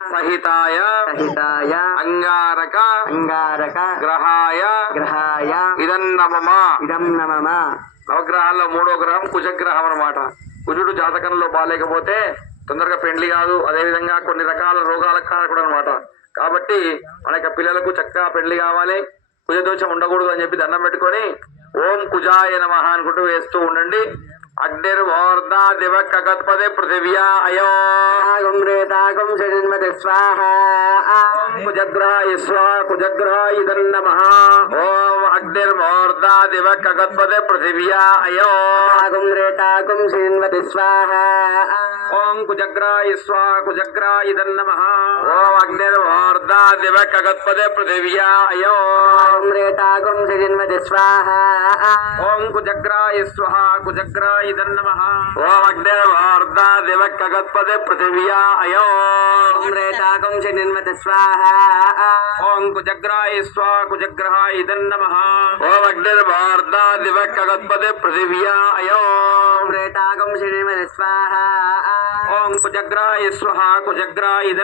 సహితాయ సహితాయ అంగారక అంగారక గ్రహాయ గ్రహాయ ఇదం నమమ. ఇదం నమమ. నవగ్రహాల్లో 3వ గ్రహం కుజగ్రహం అన్నమాట. కుజుడు జాతకంలో బాలేకపోతే తొందరగా పెండ్లి కాదు, అదేవిధంగా కొన్ని రకాల రోగాలకు కారకుడు అనమాట. కాబట్టి మన యొక్క పిల్లలకు చక్కగా పెళ్లి కావాలి, కుజదోషం ఉండకూడదు అని చెప్పి దండం పెట్టుకొని ఓం కుజాయ నమః అనుకుంటూ వేస్తూ ఉండండి. అగ్నిర్వోర్ధా దివ కగత్పదే పృథివ్యా అయో రేతాగం శనిన్మతి స్వాహ. ఓం కుజగ్రహాయ స్వాహ కుజగ్రహాయ ఇదం నమః. ఓం అగ్నిర్వోర్ధా దివ కగత్పదే పృథివ్యా అయో రేతాగం శనిన్మతి స్వాహ. ఓం కుజగ్రాయ స్వాహ కుజగ్రాయ ఇదం నమః. ఓం అగ్నిర్వోర్ధా దివ కగత్పదే పృథివ్యా అయో రేతాగం శనిన్మతి స్వాహ. ఓం కుజగ్రాయ స్వాహ కుజగ్రాయ ఇదం నమః. ఓం అగ్నిర్వోర్ధా దివ కగత్పదే పృథివ్యా అయో రేతాగం శనిన్మతి స్వాహ. ఓం కుజగ్రాయ స్వాహ కుజగ్రహాయ ఇదం నమః. ఓం అగ్నిర్వోర్ధా దివ కగత్పదే పృథివ్యా అయో రేతాగం శనిన్మతి స్వాహ. ఓం కుజగ్రాయ స్వాహ కుజగ్రాయ ఇదం